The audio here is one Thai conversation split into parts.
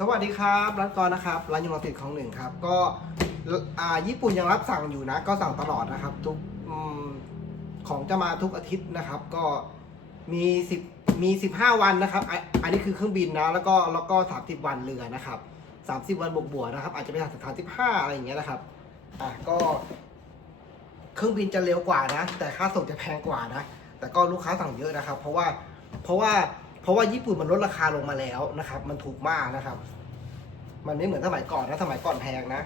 สวัสดีครับร้านกรนะครับร้านยูโรติดของหนึ่งครับ ก็อ่าญี่ปุ่นยังรับสั่งอยู่นะ ก็สั่งตลอดนะครับ ทุกอของจะมาทุกอาทิตย์นะครับ ก็มีสิบมีสิบห้าวันนะครับอะอันนี้คือเครื่องบินนะ แล้วก็แล้วก็สามสิบวันเรือนะครับสามสิบวันบวกบวกนะครับ อาจจะเป็นสามสิบห้าอะไรอย่างเงี้ยนะครับอะก็เครื่องบินจะเร็วกว่านะ แต่ค่าส่งจะแพงกว่านะ แต่ก็ลูกค้าสั่งเยอะนะครับ เพราะว่าเพราะว่า เพราะว่าญี่ปุ่นมันลดราคาลงมาแล้วนะครับ มันถูกมากนะครับ มันไม่เหมือนสมัยก่อนนะสมัยก่อนแพงนะ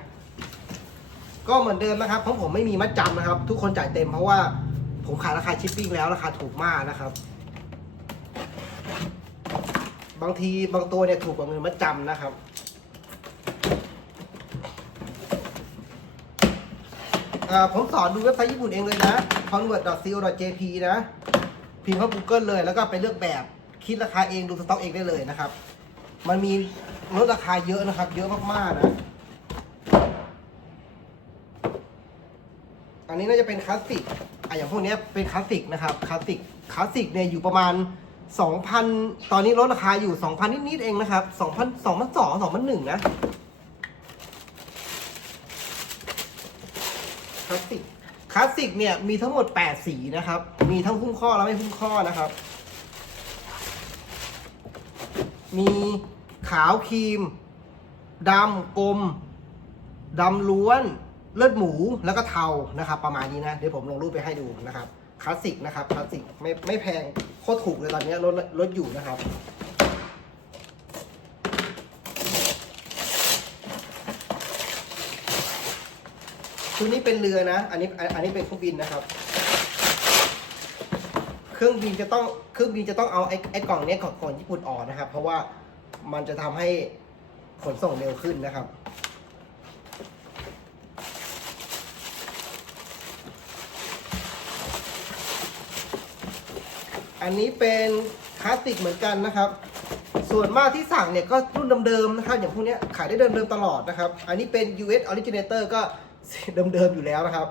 ก็เหมือนเดิมนะครับของผมไม่มีมัดจำนะครับ ทุกคนจ่ายเต็มเพราะว่าผมขายราคาชิปปิ้งแล้วราคาถูกมากนะครับ บางทีบางตัวเนี่ยถูกกว่าเงินมัดจำนะครับอ่อผมสอนดูเว็บไซต์ญี่ปุ่นเองเลยนะ convert.co.jp นะ พิมพ์เข้า Google เลยแล้วก็ไปเลือกแบบ คิดราคาเองดูสต็อกเองได้เลยนะครับ มันมีลดราคาเยอะนะครับ เยอะมากๆนะ อันนี้น่าจะเป็นคลาสสิกอะอย่างพวกเนี้ยเป็นคลาสสิกนะครับ คลาสสิก คลาสสิกเนี่ยอยู่ประมาณ 2,000 ตอนนี้ลดราคาอยู่ 2,000 นิดๆเองนะครับ 2,000 2,200 2,001นะ คลาสสิก คลาสสิกเนี่ยมีทั้งหมด 8 สีนะครับ มีทั้งหุ้มข้อและไม่หุ้มข้อนะครับ มีขาวครีมดำกลมดำล้วนเลือดหมูแล้วก็เทานะครับ ประมาณนี้นะ เดี๋ยวผมลงรูปไปให้ดูนะครับคลาสสิกนะครับคลาสสิกไม่ไม่แพงโคตรถูกเลยตอนนี้ลดลดอยู่นะครับตัวนี้เป็นเรือนะ อันนี้อันนี้เป็นเครื่องบินนะครับ เครื่องบินจะต้องเครื่องบินจะต้องเอาไอ้ไอ้กล่องเนี้ยของของญี่ปุ่นออกนะครับ เพราะว่ามันจะทำให้ขนส่งเร็วขึ้นนะครับ อันนี้เป็นคลาสสิกเหมือนกันนะครับ ส่วนมากที่สั่งเนี่ยก็รุ่นเดิมๆนะครับ อย่างพวกเนี้ยขายได้เดิมๆตลอดนะครับ อันนี้เป็น US Originator ก็ เดิมๆอยู่แล้วนะครับ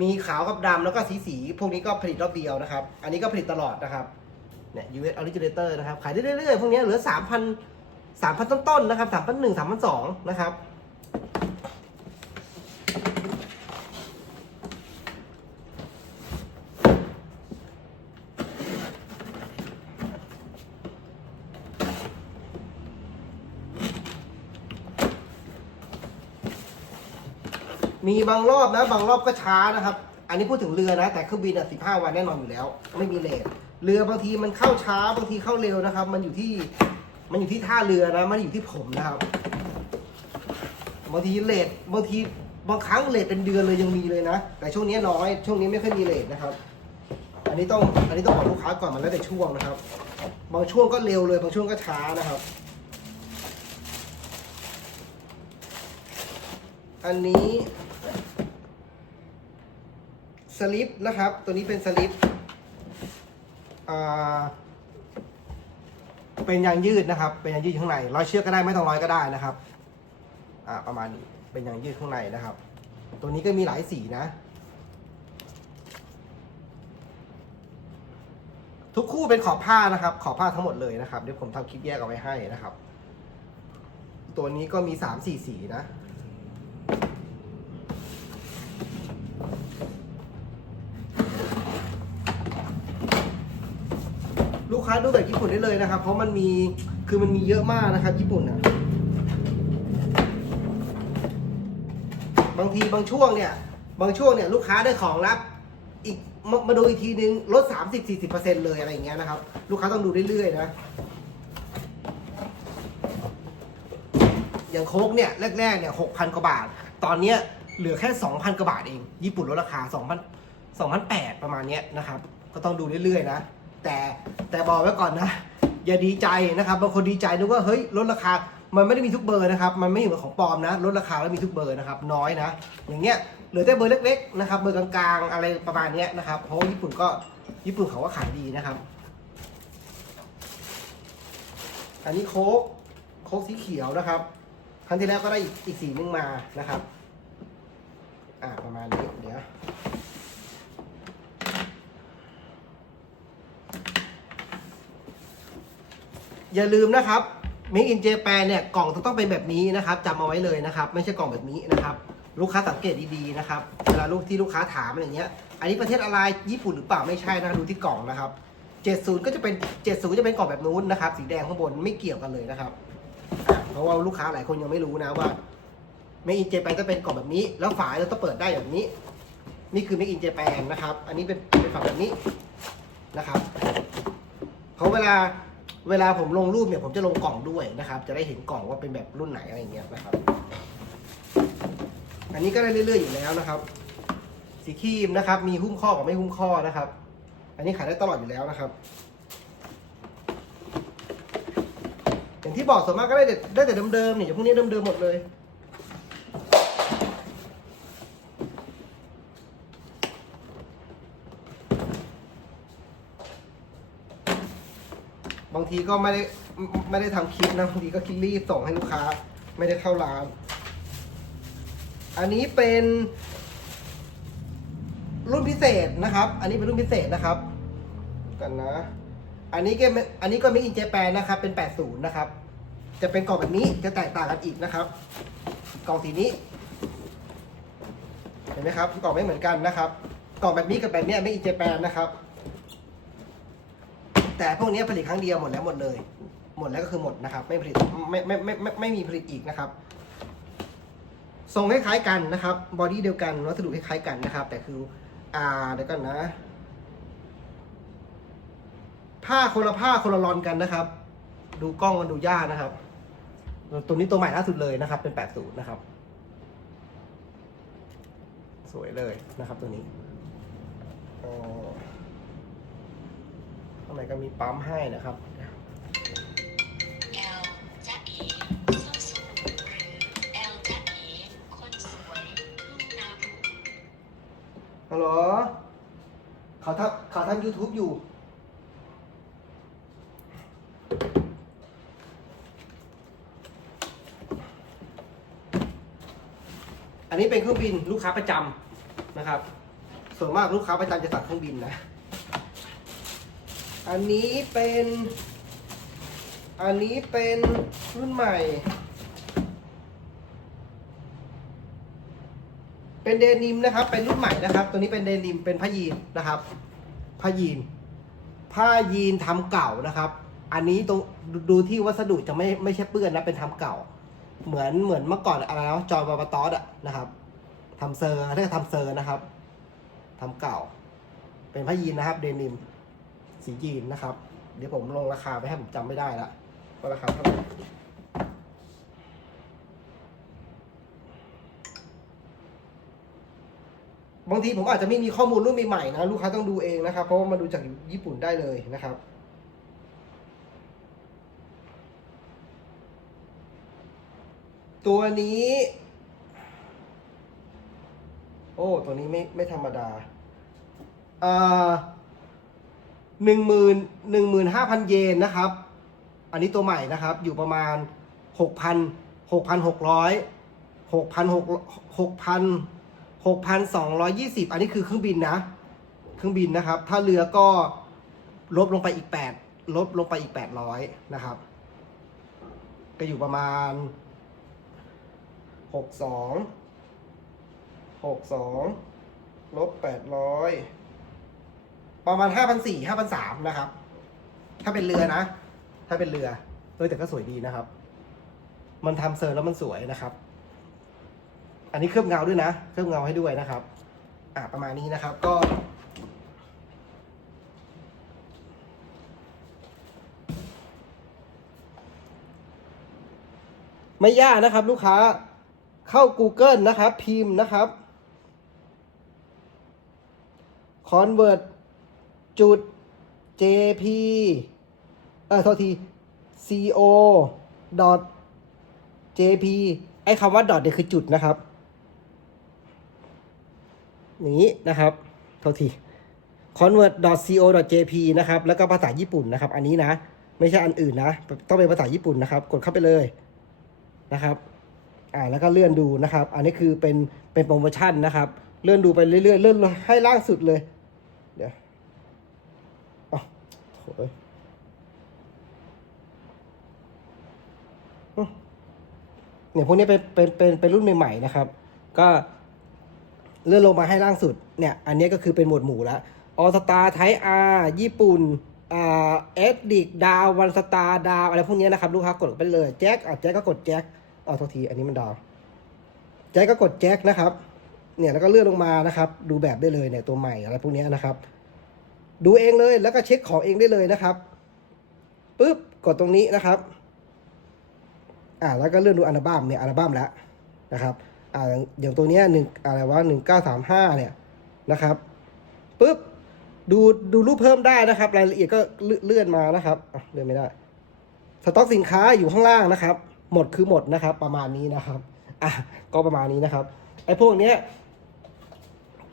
มีขาวกับดำแล้วก็สีสีๆพวกนี้ก็ผลิตรอบเดียวนะครับ อันนี้ก็ผลิตตลอดนะครับเนี่ย US Originator นะครับ ขายได้เรื่อยๆ พวกนี้เหลือ 3,000 3,000 ต้นๆ นะครับ 3,001 3,002 นะครับ มีบางรอบนะ บางรอบก็ช้านะครับ อันนี้พูดถึงเรือนะ แต่เครื่องบินอะ15วันแน่นอนอยู่แล้ว ไม่มีเลทเรือบางทีมันเข้าช้าบางทีเข้าเร็วนะครับ มันอยู่ที่มันอยู่ที่ท่าเรือนะมันอยู่ที่ผมนะครับบางทีเลทบางทีบางครั้งเลทเป็นเดือนเลยยังมีเลยนะ แต่ช่วงนี้น้อย ช่วงนี้ไม่ค่อยมีเลทนะครับ อันนี้ต้องอันนี้ต้องบอกลูกค้าก่อนมันแล้วแต่ช่วงนะครับ บางช่วงก็เร็วเลย บางช่วงก็ช้านะครับ อันนี้ สลิปนะครับ ตัวนี้เป็นสลิปเป็นยางยืดนะครับ เป็นยางยืดข้างในร้อยเชือกก็ได้ไม่ต้องร้อยก็ได้นะครับ อ่า ประมาณนี้เป็นยางยืดข้างในนะครับ ตัวนี้ก็มีหลายสีนะ ทุกคู่เป็นขอบผ้านะครับ ขอบผ้าทั้งหมดเลยนะครับเดี๋ยวผมทำคลิปแยกเอาไว้ให้นะครับ ตัวนี้ก็มีสามสี่สีนะ ค้าดูแบบญี่ปุ่นได้เลยนะครับ เพราะมันมีคือมันมีเยอะมากนะครับ ญี่ปุ่นอะบางทีบางช่วงเนี่ย บางช่วงเนี่ยลูกค้าได้ของรับอีกมามาดูอีกทีนึงลด 30-40%เลยอะไรอย่างเงี้ยนะครับ ลูกค้าต้องดูเรื่อยๆนะ อย่างโค้กเนี่ยแรกๆเนี่ย6,000 กว่าบาท ตอนเนี้ยเหลือแค่ 2,000 กว่าบาทเอง ญี่ปุ่นลดราคา 2,000 2,008ประมาณเนี้ยนะครับ ก็ต้องดูเรื่อยๆนะ แต่แต่บอกไว้ก่อนนะ อย่าดีใจนะครับบางคนดีใจนึกว่าเฮ้ยลดราคามันไม่ได้มีทุกเบอร์นะครับ มันไม่เหมือนของปลอมนะ ลดราคาแล้วมีทุกเบอร์นะครับ น้อยนะ อย่างเงี้ย เหลือแต่เบอร์เล็กๆนะครับ เบอร์กลางๆ อะไรประมาณเนี้ยนะครับ เพราะญี่ปุ่นก็ญี่ปุ่นเขาก็ขายดีนะครับ อันนี้โค้กโค้กสีเขียวนะครับ ครั้งที่แล้วก็ได้อีกอีกสีนึงมานะครับ อ่าประมาณนี้เดี๋ยว อย่าลืมนะครับ Make in Japan เนี่ยกล่องต้องเป็นแบบนี้นะครับจำเอาไว้เลยนะครับ ไม่ใช่กล่องแบบนี้นะครับ ลูกค้าสังเกตดีๆนะครับเวลาลูกที่ลูกค้าถามอะไรเงี้ย อันนี้ประเทศอะไรญี่ปุ่นหรือเปล่าไม่ใช่นะดูที่กล่องนะครับ 70 ก็จะเป็น 70 จะเป็นกล่องแบบนู้นนะครับ สีแดงข้างบนไม่เกี่ยวกันเลยนะครับ เพราะว่าลูกค้าหลายคนยังไม่รู้นะว่า Make in Japan จะเป็นกล่องแบบนี้ แล้วฝาเราต้องเปิดได้แบบนี้ นี่คือ Make in Japan นะครับ อันนี้เป็นเป็นฝั่งแบบนี้นะครับเพราะเวลา เวลาผมลงรูปเนี่ยผมจะลงกล่องด้วยนะครับ จะได้เห็นกล่องว่าเป็นแบบรุ่นไหนอะไรเงี้ยนะครับ อันนี้ก็ได้เรื่อยๆอยู่แล้วนะครับ สีครีมนะครับ มีหุ้มข้อกับไม่หุ้มข้อนะครับ อันนี้ขายได้ตลอดอยู่แล้วนะครับ อย่างที่บอกส่วนมากก็ได้แต่ได้แต่เดิมๆเนี่ยอย่างพวกนี้เดิมๆหมดเลย บางทีก็ไม่ได้ไม่ได้ทำคลิปนะบางทีก็คิดรีบส่งให้ลูกค้า ไม่ได้เข้าร้าน อันนี้เป็นรุ่นพิเศษนะครับ อันนี้เป็นรุ่นพิเศษนะครับ กันนะ อันนี้ก็อันนี้ก็ไม่อินเจแปนนะครับ เป็น 80 นะครับ จะเป็นกล่องแบบนี้ จะแตกต่างกันอีกนะครับ กล่องสีนี้ เห็นไหมครับ กล่องไม่เหมือนกันนะครับ กล่องแบบนี้กับแบบนี้ไม่อินเจแปนนะครับ แต่พวกนี้ผลิตครั้งเดียวหมดแล้วหมดเลย หมดแล้วก็คือหมดนะครับ ไม่ผลิตไม่ไม่ไม่ไม่ไม่มีผลิตอีกนะครับทรงคล้ายๆกันนะครับบอดี้เดียวกันวัสดุคล้ายๆกันนะครับ แต่คืออ่าเดี๋ยวก่อนนะ ผ้าคนละผ้าคนละรอนกันนะครับ ดูกล้องมันดูยากนะครับ ตัวนี้ตัวใหม่ล่าสุดเลยนะครับ เป็น 80 นะครับ สวยเลยนะครับตัวนี้ ก็มีปั๊มให้นะครับฮัลโหลเขาทำเขาทำ YouTube อยู่ อันนี้เป็นเครื่องบินลูกค้าประจำนะครับ ส่วนมากลูกค้าประจำจะสั่งเครื่องบินนะ อันนี้เป็น อันนี้เป็นรุ่นใหม่ เป็นเดนิมนะครับ เป็นรุ่นใหม่นะครับ ตัวนี้เป็นเดนิม เป็นผ้ายีนนะครับ ผ้ายีน ผ้ายีนทำเก่านะครับ อันนี้ตรงดูดูที่วัสดุจะไม่ไม่ใช่เปื้อนนะ เป็นทำเก่า เหมือนเหมือนเมื่อก่อนอะไรนะจอร์บาบาตอสอะนะครับทำเซอร์เรียกทำเซอร์นะครับทำเก่า เป็นผ้ายีนนะครับ เดนิม สียีนนะครับ เดี๋ยวผมลงราคาไปให้ผมจำไม่ได้ละว่าราคาเท่าไหร่บางทีผมอาจจะไม่มีข้อมูลรุ่นใหม่ๆนะ ลูกค้าต้องดูเองนะครับ เพราะว่ามาดูจากญี่ปุ่นได้เลยนะครับ ตัวนี้ โอ้ ตัวนี้ไม่ไม่ธรรมดาอ่า หนึ่งหมื่นหนึ่งหมื่นห้าพันเยนนะครับ อันนี้ตัวใหม่นะครับ อยู่ประมาณหกพันหกพันหกร้อยหกพันหกหกพันหกพันสองร้อยยี่สิบอันนี้คือเครื่องบินนะ เครื่องบินนะครับ ถ้าเรือก็ลบลงไปอีกแปดลบลงไปอีกแปดร้อยนะครับก็อยู่ประมาณหกสองหกสองลบแปดร้อย ประมาณห้าพันสี่ห้าพันสามนะครับ ถ้าเป็นเรือนะ ถ้าเป็นเรือเออแต่ก็สวยดีนะครับ มันทำเซอร์แล้วมันสวยนะครับ อันนี้เคลือบเงาด้วยนะ เคลือบเงาให้ด้วยนะครับ อ่าประมาณนี้นะครับก็ไม่ยากนะครับ ลูกค้าเข้า Google นะครับ พิมพ์นะครับ convert จุด jp เออโทษที co dot jp ไอ้คำว่า dot เนี่ยคือจุดนะครับ อย่างนี้นะครับโทษที convert dot co dot jp นะครับ แล้วก็ภาษาญี่ปุ่นนะครับ อันนี้นะ ไม่ใช่อันอื่นนะ ต้องเป็นภาษาญี่ปุ่นนะครับ กดเข้าไปเลยนะครับอ่าแล้วก็เลื่อนดูนะครับ อันนี้คือเป็นเป็นโปรโมชั่นนะครับ เลื่อนดูไปเรื่อยๆ เลื่อนให้ล่างสุดเลย เดี๋ยวอ๋อโถ่ เอ้ยเนี่ยพวกนี้เป็นเป็นเป็นเป็นรุ่นใหม่ๆนะครับ ก็เลื่อนลงมาให้ล่างสุดเนี่ย อันนี้ก็คือเป็นหมวดหมู่ล้วออสตาไทอาร์ญี่ปุ่นอ่าเอสดิกดาววันสตาร์ดาวอะไรพวกนี้นะครับ ลูกค้ากดไปเลยแจ็คอะแจ็คก็กดแจ็คอ๋อโทษที อันนี้มันดาวแจ็คก็กดแจ็คนะครับ เนี่ยแล้วก็เลื่อนลงมานะครับ ดูแบบได้เลยเนี่ยตัวใหม่อะไรพวกนี้นะครับ ดูเองเลยแล้วก็เช็คของเองได้เลยนะครับปุ๊บกดตรงนี้นะครับอ่าแล้วก็เลื่อนดูอัลบั้มเนี่ยอัลบั้มแล้วนะครับอ่าอย่างตัวเนี้ยหนึ่งอะไรวะหนึ่งเก้าสามห้าเนี่ยนะครับปุ๊บดูดูรูปเพิ่มได้นะครับ รายละเอียดก็เลื่อนมานะครับเลื่อนไม่ได้สต็อกสินค้าอยู่ข้างล่างนะครับ หมดคือหมดนะครับ ประมาณนี้นะครับอะก็ประมาณนี้นะครับไอ้พวกเนี้ย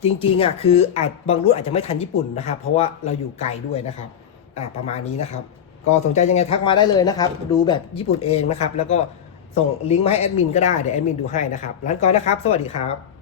จริงๆอะคืออาจบางรุ่นอาจจะไม่ทันญี่ปุ่นนะครับ เพราะว่าเราอยู่ไกลด้วยนะครับอ่าประมาณนี้นะครับ ก็สนใจยังไงทักมาได้เลยนะครับ ดูแบบญี่ปุ่นเองนะครับ แล้วก็ส่งลิงก์มาให้แอดมินก็ได้เดี๋ยวแอดมินดูให้นะครับร้านก่อนนะครับ สวัสดีครับ